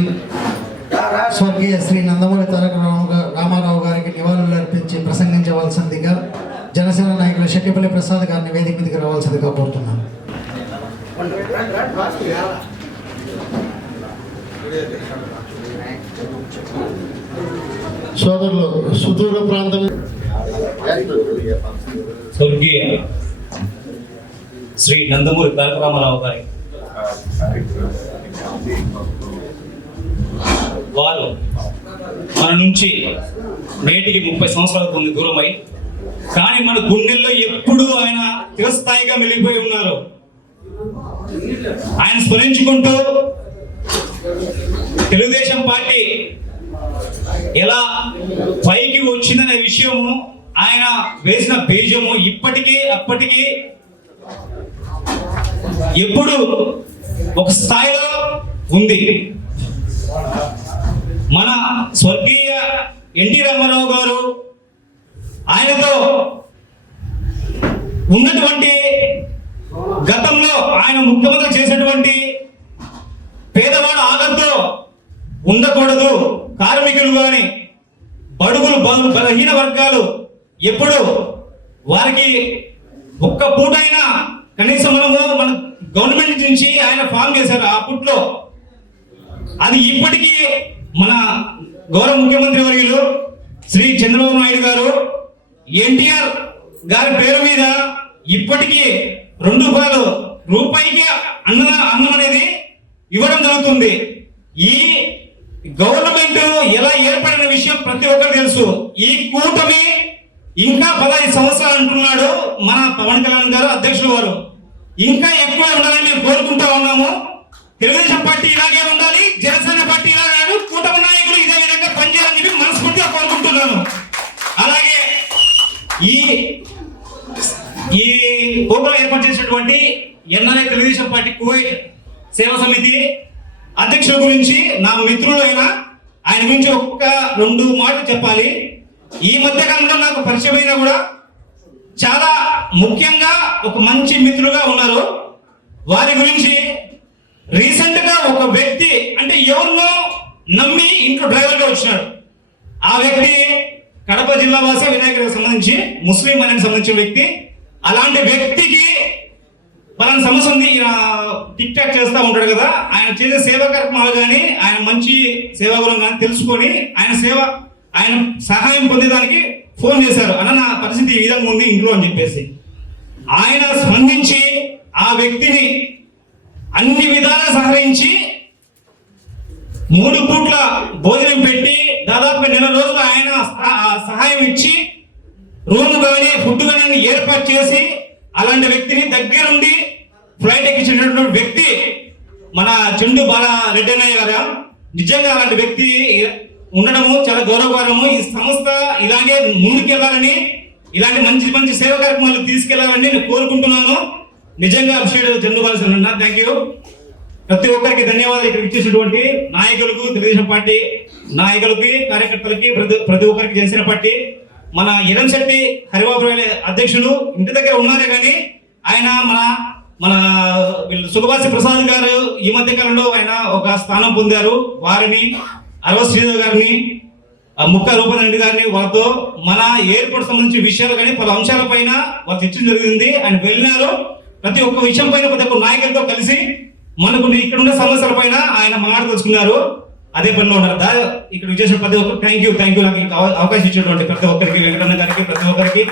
నుంచి స్వర్గీయ శ్రీ నందమూరి తారక రామారావు గారికి నివాళులు అర్పించి ప్రసంగించవలసిందిగా జనసేన నాయకులు శెట్టిపల్లి ప్రసాద్ గారిని వేదిక మీదకి రావాల్సిందిగా కోరుతున్నాను. సోదరులు సుదూర ప్రాంతం స్వర్గీయ శ్రీ నందమూరి తారక రామారావు గారి వారు మన నుంచి నేటికి 30 సంవత్సరాలకు దూరమై కానీ మన గుండెల్లో ఎప్పుడూ ఆయన చిరస్థాయిగా మెలిగిపోయి ఉన్నారు. ఆయన స్మరించుకుంటూ తెలుగుదేశం పార్టీ ఎలా పైకి వచ్చిందనే విషయము, ఆయన వేసిన బీజము ఇప్పటికీ అప్పటికీ ఎప్పుడు ఒక స్థాయిలో ఉంది. మన స్వర్గీయ ఎన్టీ రామారావు గారు ఆయనతో ఉన్నటువంటి గతంలో ఆయన ముఖ్యమంత్రి చేసినటువంటి పేదవాడు ఆగంతో ఉండకూడదు, కార్మికులు కానీ బడుగులు బలహీన వర్గాలు ఎప్పుడు వారికి ఒక్క పూటైనా కనీసం మన గవర్నమెంట్ నుంచి ఆయన ఫామ్ చేశారు అప్పట్లో. అది ఇప్పటికీ మన గౌరవ ముఖ్యమంత్రి వర్యులు శ్రీ చంద్రబాబు నాయుడు గారు ఎన్టీఆర్ గారి పేరు మీద ఇప్పటికీ రూపాయికి అన్నం అనేది ఇవ్వడం జరుగుతుంది. ఈ గవర్నమెంట్ ఎలా ఏర్పడిన విషయం ప్రతి ఒక్కరు తెలుసు. ఈ కూటమి ఇంకా 15 సంవత్సరాలు అంటున్నాడు మన పవన్ కళ్యాణ్ గారు అధ్యక్షులు వారు. ఇంకా ఎక్కువ ఉండాలని మేము కోరుకుంటా ఉన్నాము. తెలుగుదేశం పార్టీ ఇలాగే ఉండాలి, జనసేన పార్టీ ఇలాగే, కూటమి నాయకులు ఇదే విధంగా పనిచేయాలని చెప్పి మనస్ఫూర్తిగా కోరుకుంటున్నాను. అలాగే ఈ ప్రోగ్రాం ఏర్పాటు చేసినటువంటి ఎన్ఆర్ఐ తెలుగుదేశం పార్టీ కువైట్ సేవా సమితి అధ్యక్షుల గురించి నా మిత్రుడు ఆయన గురించి 1-2 మాటలు చెప్పాలి. ఈ మధ్య కాలంలో నాకు పరిచయమైనా కూడా చాలా ముఖ్యంగా ఒక మంచి మిత్రులుగా ఉన్నారు. వారి గురించి రీసెంట్ గా ఒక వ్యక్తి అంటే ఎవరినో నమ్మి ఇంట్లో డ్రైవర్గా వచ్చినాడు. ఆ వ్యక్తి కడప జిల్లా వాసి, వినాయకుడికి సంబంధించి ముస్లిం అనేది సంబంధించిన వ్యక్తి. అలాంటి వ్యక్తికి పలానా సమస్య ఉంది, టిక్ టాక్ చేస్తూ ఉంటాడు కదా, ఆయన చేసే సేవా కార్యక్రమాలు కానీ ఆయన మంచి సేవాగుణం కానీ తెలుసుకొని ఆయన సహాయం పొందేదానికి ఫోన్ చేశారు. అన్న నా పరిస్థితి ఈ విధంగా ఉంది ఇంట్లో అని చెప్పేసి ఆయన స్పందించి ఆ వ్యక్తిని అన్ని విధాలా సహకరించి 3 పూట్ల భోజనం పెట్టి దాదాపుగా 1 రోజులు ఆయన సహాయం ఇచ్చి రూమ్ కానీ ఫుడ్ కానీ ఏర్పాటు చేసి అలాంటి వ్యక్తిని దగ్గరుండి ఫ్లైట్ ఎక్కించినటువంటి వ్యక్తి మన చెండు బాలారెడ్డి అన్నయ్య గారు. నిజంగా అలాంటి వ్యక్తి ఉండడము చాలా గౌరవకరము. ఈ సంస్థ ఇలాగే ముందుకెళ్లాలని, ఇలాంటి మంచి మంచి సేవా కార్యక్రమాలు తీసుకెళ్లాలని నేను కోరుకుంటున్నాను. నిజంగా అభిషేక్ చెండు బాలారెడ్డి థ్యాంక్ యూ. ప్రతి ఒక్కరికి ధన్యవాదాలు. ఇక్కడ ఇచ్చేసినటువంటి నాయకులకు, తెలుగుదేశం పార్టీ నాయకులకి, కార్యకర్తలకి, ప్రతి ఒక్కరికి జనసేన పార్టీ మన ఎరంశెట్టి హరిబాబు అధ్యక్షులు ఇంటి దగ్గర ఉన్నారే కానీ ఆయన మన సుఖవాసి ప్రసాద్ గారు ఈ మధ్య కాలంలో ఆయన ఒక స్థానం పొందారు. వారిని అరవ శ్రీదేవి గారిని, ముక్క రూపరెడ్డి గారిని, వాళ్ళతో మన ఎయిర్పోర్ట్ సంబంధించిన విషయాలు కానీ పలు అంశాల పైన వాళ్ళు చర్చ జరిగింది. ఆయన వెళ్ళినారు. ప్రతి ఒక్క విషయం పైన ప్రతి ఒక్క నాయకులతో కలిసి మనకు ఇక్కడ ఉన్న సమస్యల పైన ఆయన మాట్లాడుతున్నారు. అదే పనిలో ఉన్నారు. ఇక్కడ విజేసిన ప్రతి ఒక్కరు థ్యాంక్ యూ. నాకు అవకాశం ఇచ్చినటువంటి ప్రతి ఒక్కరికి, వెంకటన్న గారికి, ప్రతి ఒక్కరికి